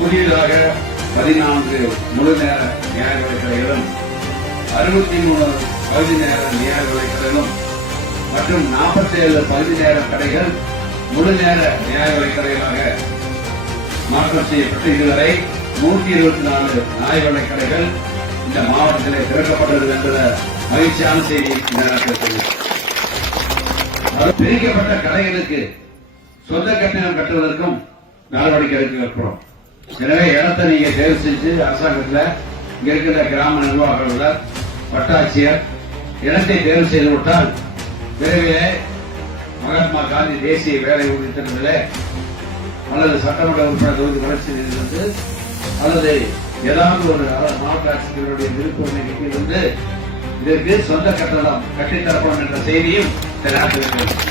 புதியதாக பதினான்கு முழு நேர நியாய விலைக்கடைகளும் அறுபத்தி மூணு பகுதி நேர நியாய விலைக்கடைகளும் மற்றும் நாற்பத்தி ஏழு பகுதி நேர கடைகள் முழு நேர நியாய விலைக்கடைகளாக மாற்றம் செய்யப்பட்டு இதுவரை நூற்றி இருபத்தி நாலு நியாய விலைக்கடைகள் இந்த மாவட்டத்திலே திறக்கப்பட்டுள்ளது என்ற மகிழ்ச்சியான செய்தி இந்த நேரத்தில் பிரிக்கப்பட்ட கடைகளுக்கு சொந்த கட்டிடம் கட்டுவதற்கும் நடவடிக்கை எடுக்கிறோம் எனவே இடத்தை நீங்க தேர்வு செஞ்சு அரசாங்கத்தில் இங்க இருக்கிற கிராம நிர்வாகங்கள் வட்டாட்சியர் இடத்தை தேர்வு செய்து விட்டால் விரைவிலே மகாத்மா காந்தி தேசிய வேலை உறுதி அல்லது சட்டமன்ற உறுப்பினர் தொகுதி வளர்ச்சி இருந்து அல்லது ஏதாவது ஒரு மாவட்ட ஆட்சியர்களுடைய விருப்பம் இதற்கு சொந்த கட்டணம் கட்டித்தரப்படும் என்ற செய்தியும் தெரிவித்திருக்கிறது